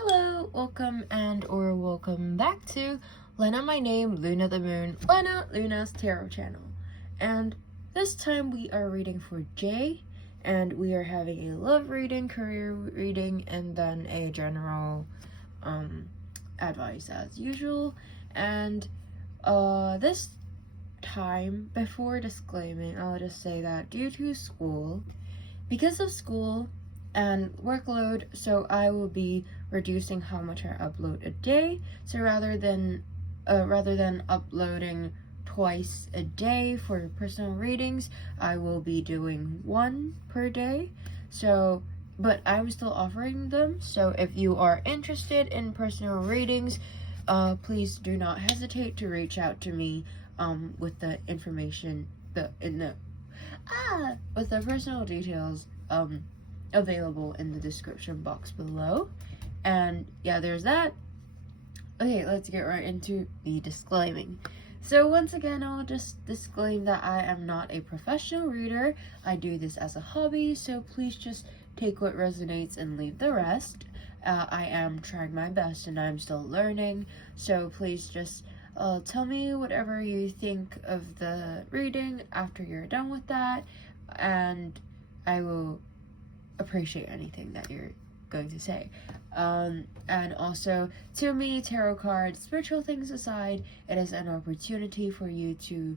Hello, welcome back to Lena My Name, Luna the Moon, Luna's Tarot channel. And this time we are reading for Jay, and we are having a love reading, career reading, and then a general advice as usual. And this time, before disclaiming, I'll just say that because of school and workload, so I will be reducing how much I upload a day. So rather than uploading twice a day for personal readings, I will be doing one per day. So, but I'm still offering them. So if you are interested in personal readings, please do not hesitate to reach out to me with the information with the personal details available in the description box below. And yeah, there's that. Okay, let's get right into the disclaiming. So once again, I'll just disclaim that I am not a professional reader. I do this as a hobby, so please just take what resonates and leave the rest. I am trying my best and I'm still learning, so please just tell me whatever you think of the reading after you're done with that, and I will appreciate anything that you're going to say. And also, to me, tarot cards, spiritual things aside, it is an opportunity for you to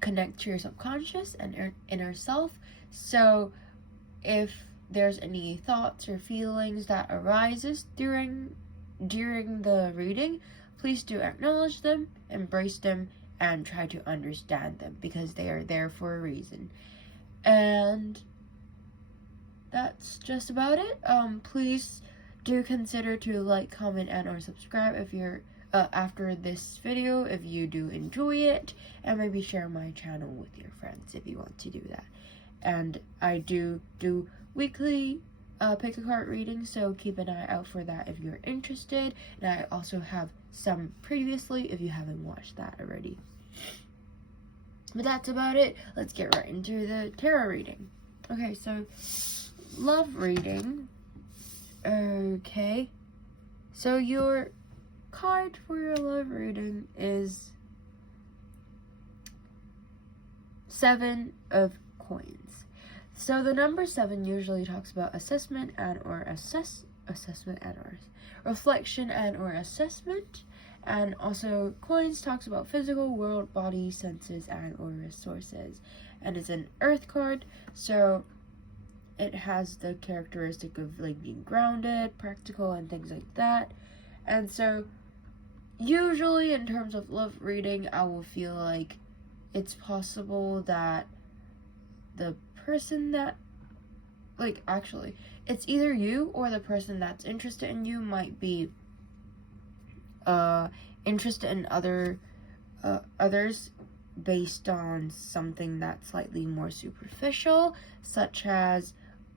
connect to your subconscious and inner self. So if there's any thoughts or feelings that arises during the reading, please do acknowledge them, embrace them, and try to understand them, because they are there for a reason. And that's just about it. Please do consider to like, comment, and or subscribe if you're after this video if you do enjoy it, and maybe share my channel with your friends if you want to do that. And I do weekly pick a card reading, so keep an eye out for that if you're interested. And I also have some previously if you haven't watched that already. But that's about it. Let's get right into the tarot reading. Okay, so love reading. Okay, so your card for your love reading is 7 of coins. So the number 7 usually talks about assessment and or reflection and or assessment. And also coins talks about physical world, body, senses, and or resources. And it's an earth card, so it has the characteristic of like being grounded, practical, and things like that. And so usually in terms of love reading, I will feel like it's possible that the person that, like, actually, it's either you or the person that's interested in you might be interested in others based on something that's slightly more superficial, such as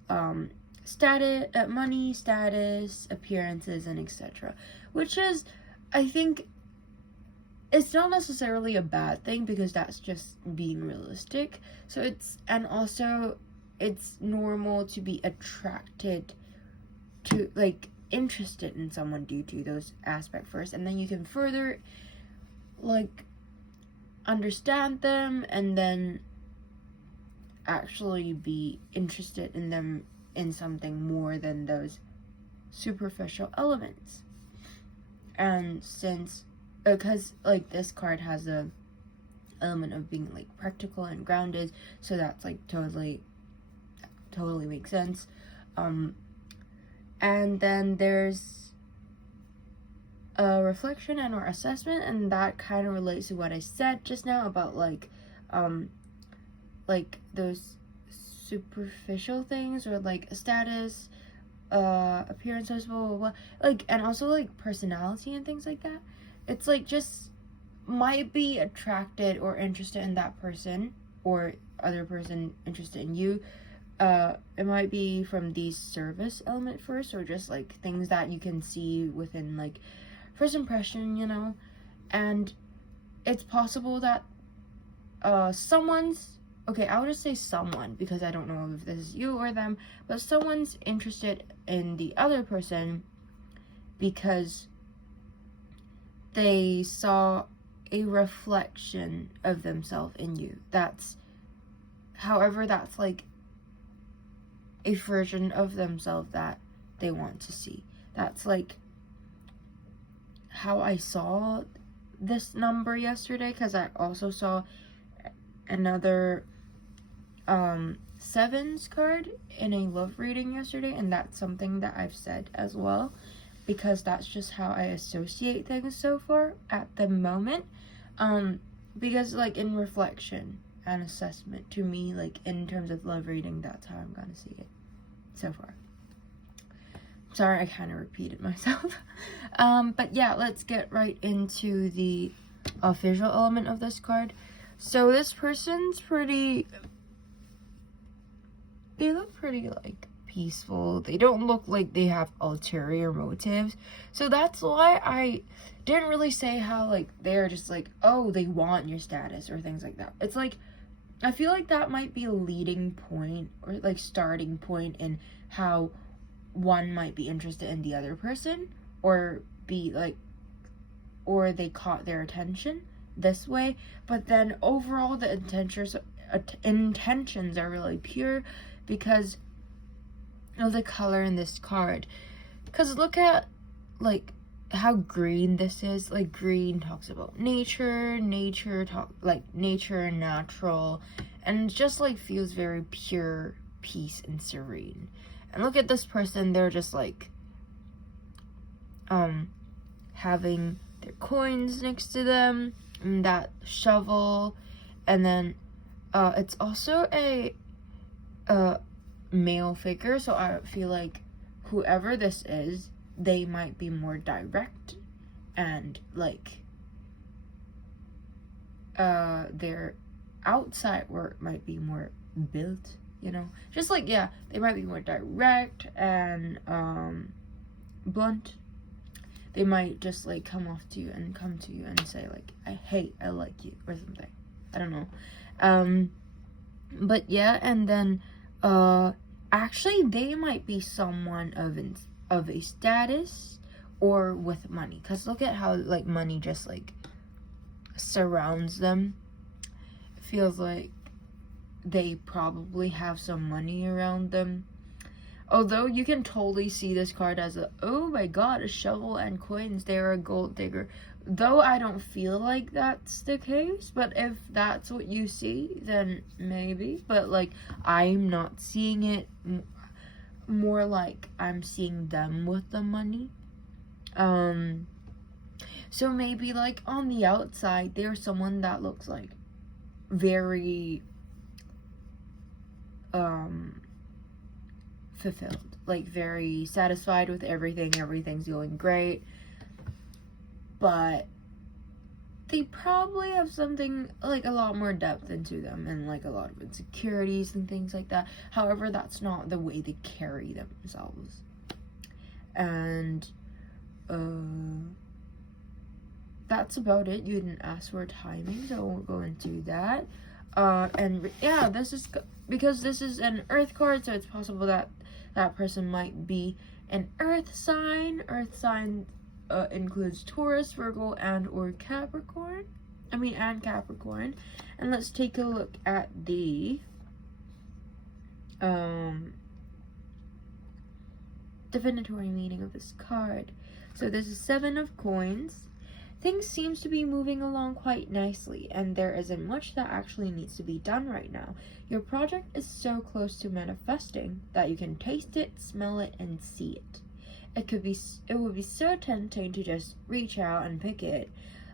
money, status, appearances, and etc. Which is, I think, it's not necessarily a bad thing, because that's just being realistic. So it's normal to be attracted to, like, interested in someone due to those aspects first, and then you can further like understand them and then actually be interested in them in something more than those superficial elements. And since because like this card has a element of being like practical and grounded, so that's like totally makes sense. And then there's a reflection and or assessment, and that kind of relates to what I said just now about like those superficial things, or like a status, appearances, blah blah blah, like, and also like personality and things like that. It's like just might be attracted or interested in that person, or other person interested in you. It might be from the service element first, or just like things that you can see within like first impression, you know. And it's possible that someone's okay, I'll just say someone, because I don't know if this is you or them, but someone's interested in the other person because they saw a reflection of themselves in you. However, that's like a version of themselves that they want to see. That's like how I saw this number yesterday, because I also saw another sevens card in a love reading yesterday, and that's something that I've said as well, because that's just how I associate things so far at the moment. Because like in reflection and assessment, to me, like in terms of love reading, that's how I'm gonna see it so far. Sorry, I kind of repeated myself. But yeah, let's get right into the visual element of this card. So this person's they look pretty like peaceful. They don't look like they have ulterior motives. So that's why I didn't really say how like they're just like, oh, they want your status or things like that. It's like, I feel like that might be a leading point or like starting point in how one might be interested in the other person, or be like, or they caught their attention this way. But then overall the intentions are really pure because of the color in this card. Because look at like how green this is. Like green talks about nature and natural, and it just like feels very pure, peace and serene. And look at this person, they're just like having their coins next to them, and that shovel, and then it's also a male figure, so I feel like whoever this is, they might be more direct, and like their outside work might be more built, you know, just like, yeah, they might be more direct and blunt. They might just like come to you and say like, I like you or something. I don't know. But yeah, and then actually they might be someone of a status or with money, because look at how like money just like surrounds them. It feels like they probably have some money around them. Although you can totally see this card as oh my god, a shovel and coins, they're a gold digger. Though I don't feel like that's the case, but if that's what you see, then maybe. But like, I'm not seeing it, more like I'm seeing them with the money. So maybe like on the outside, they're someone that looks like very fulfilled, like very satisfied with everything's going great, but they probably have something like a lot more depth into them and like a lot of insecurities and things like that. However, that's not the way they carry themselves. And that's about it. You didn't ask for timing, so I won't go into that. And yeah, this is because this is an earth card, so it's possible that that person might be an earth sign. Earth sign includes Taurus, Virgo, and Capricorn. And Capricorn. And let's take a look at the divinatory meaning of this card. So this is 7 of coins. Things seems to be moving along quite nicely, and there isn't much that actually needs to be done right now. Your project is so close to manifesting that you can taste it, smell it, and see it. It would be so tempting to just reach out and pick it.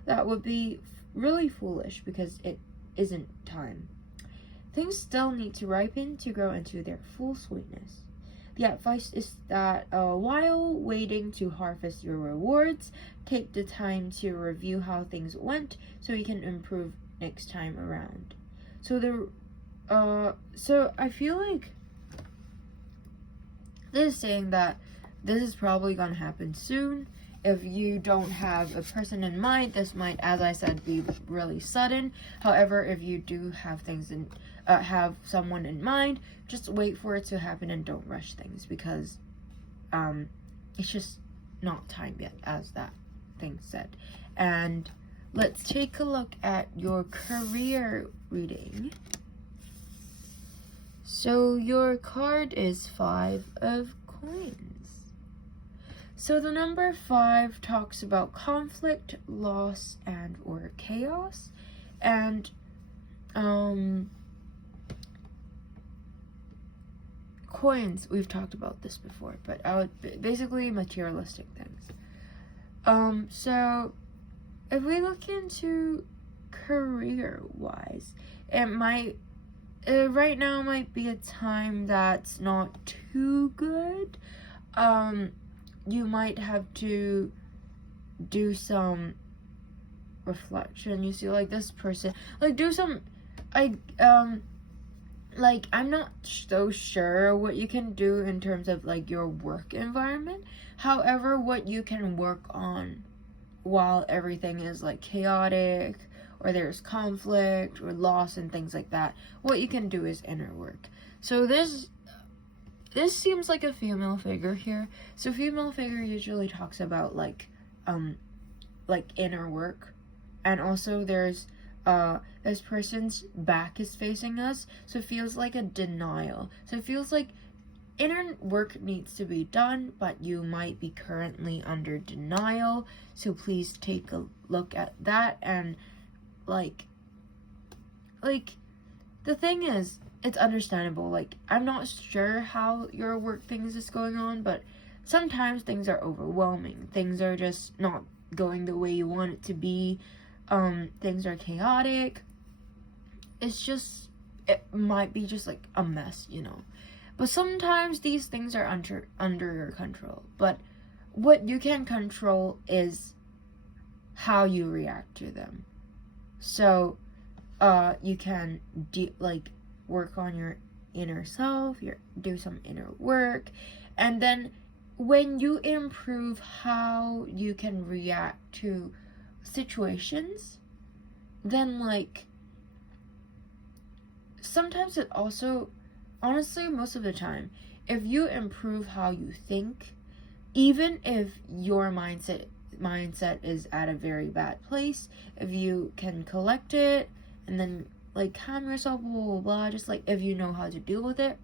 That would be really foolish because it isn't time. Things still need to ripen to grow into their full sweetness. The advice is that while waiting to harvest your rewards, take the time to review how things went so you can improve next time around. So I feel like this is saying that this is probably gonna happen soon. If you don't have a person in mind, this might, as I said, be really sudden. However, if you do have things in have someone in mind, just wait for it to happen and don't rush things, because it's just not time yet, as that thing said. And let's take a look at your career reading. So your card is 5 of Coins. So the number 5 talks about conflict, loss, and or chaos. And coins, we've talked about this before, but basically materialistic things. So if we look into career wise, it might right now might be a time that's not too good. You might have to do some reflection. You see, like, this person, like, do some, like, I'm not so sure what you can do in terms of, like, your work environment. However, what you can work on while everything is, like, chaotic, or there's conflict or loss and things like that, what you can do is inner work. So this seems like a female figure here. So female figure usually talks about like inner work. And also there's this person's back is facing us, so it feels like a denial. So it feels like inner work needs to be done, but you might be currently under denial. So please take a look at that. And like the thing is, it's understandable. Like, I'm not sure how your work things is going on, but sometimes things are overwhelming. Things are just not going the way you want it to be. Things are chaotic. It might be just like a mess, you know. But sometimes these things are under your control. But what you can control is how you react to them. So, you can work on your inner self, do some inner work, and then when you improve how you can react to situations, then like sometimes it also, honestly, most of the time, if you improve how you think, even if your mindset is at a very bad place, if you can collect it and then like calm yourself, blah blah blah, just like if you know how to deal with it,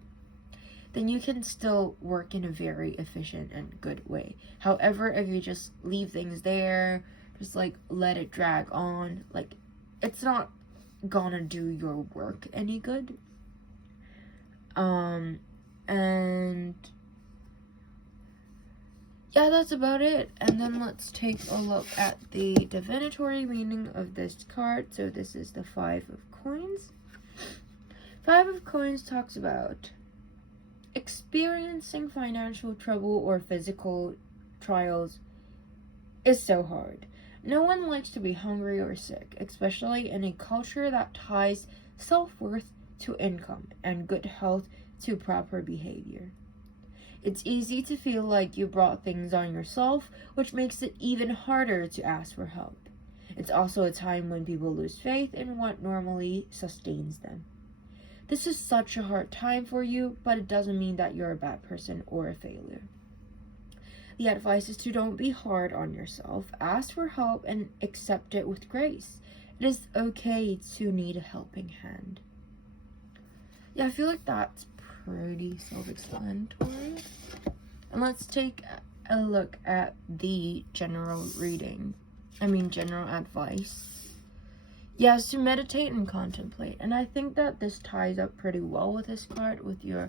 then you can still work in a very efficient and good way. However, if you just leave things there, just like let it drag on, like it's not gonna do your work any good. And yeah, that's about it. And then let's take a look at the divinatory meaning of this card. So this is the 5 of Coins. 5 of Coins talks about experiencing financial trouble or physical trials is so hard. No one likes to be hungry or sick, especially in a culture that ties self-worth to income and good health to proper behavior. It's easy to feel like you brought things on yourself, which makes it even harder to ask for help. It's also a time when people lose faith in what normally sustains them. This is such a hard time for you, but it doesn't mean that you're a bad person or a failure. The advice is to don't be hard on yourself. Ask for help and accept it with grace. It is okay to need a helping hand. Yeah, I feel like that's pretty self-explanatory. And let's take a look at the general advice. Yes, to meditate and contemplate. And I think that this ties up pretty well with this card, with your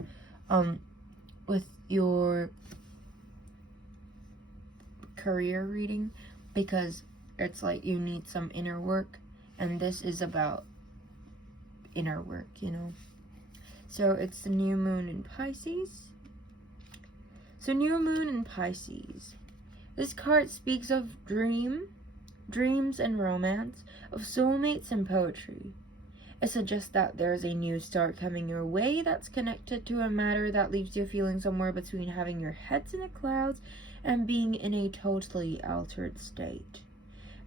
career reading, because it's like you need some inner work, and this is about inner work, you know. So it's the new moon in Pisces. So new moon in Pisces. This card speaks of dreams and romance, of soulmates and poetry. It suggests that there is a new start coming your way that's connected to a matter that leaves you feeling somewhere between having your heads in the clouds and being in a totally altered state.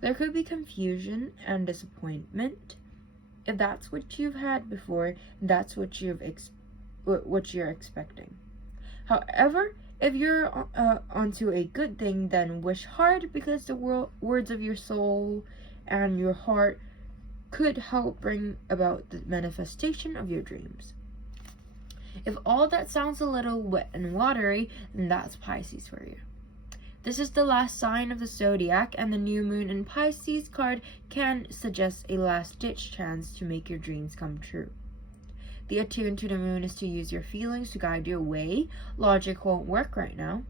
There could be confusion and disappointment if that's what you've had before, that's what what you're expecting. However, if you're onto a good thing, then wish hard, because the words of your soul and your heart could help bring about the manifestation of your dreams. If all that sounds a little wet and watery, then that's Pisces for you. This is the last sign of the zodiac, and the new moon in Pisces card can suggest a last-ditch chance to make your dreams come true. The attune to the moon is to use your feelings to guide your way. Logic won't work right now.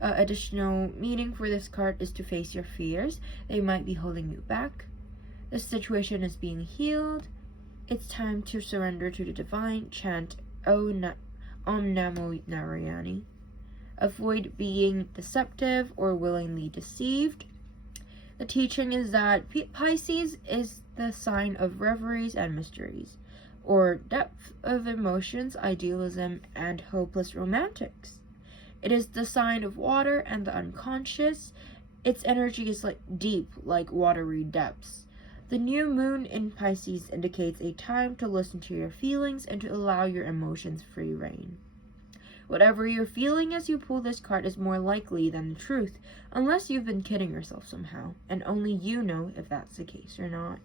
Additional meaning for this card is to face your fears. They might be holding you back. The situation is being healed. It's time to surrender to the divine. Chant Om Namo Narayani. Avoid being deceptive or willingly deceived. The teaching is that Pisces is the sign of reveries and mysteries, or depth of emotions, idealism, and hopeless romantics. It is the sign of water and the unconscious. Its energy is deep, like watery depths. The new moon in Pisces indicates a time to listen to your feelings and to allow your emotions free rein. Whatever you're feeling as you pull this card is more likely than the truth, unless you've been kidding yourself somehow, and only you know if that's the case or not.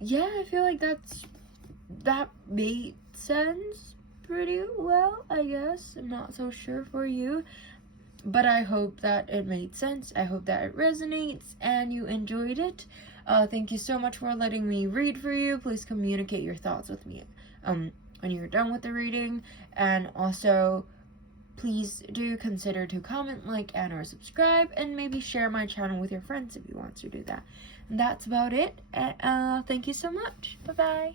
Yeah, I feel like that made sense pretty well, I guess. I'm not so sure for you, but I hope that it made sense. I hope that it resonates and you enjoyed it. Thank you so much for letting me read for you. Please communicate your thoughts with me when you're done with the reading, and also please do consider to comment, like, and or subscribe, and maybe share my channel with your friends if you want to do that. And that's about it. Thank you so much. Bye bye.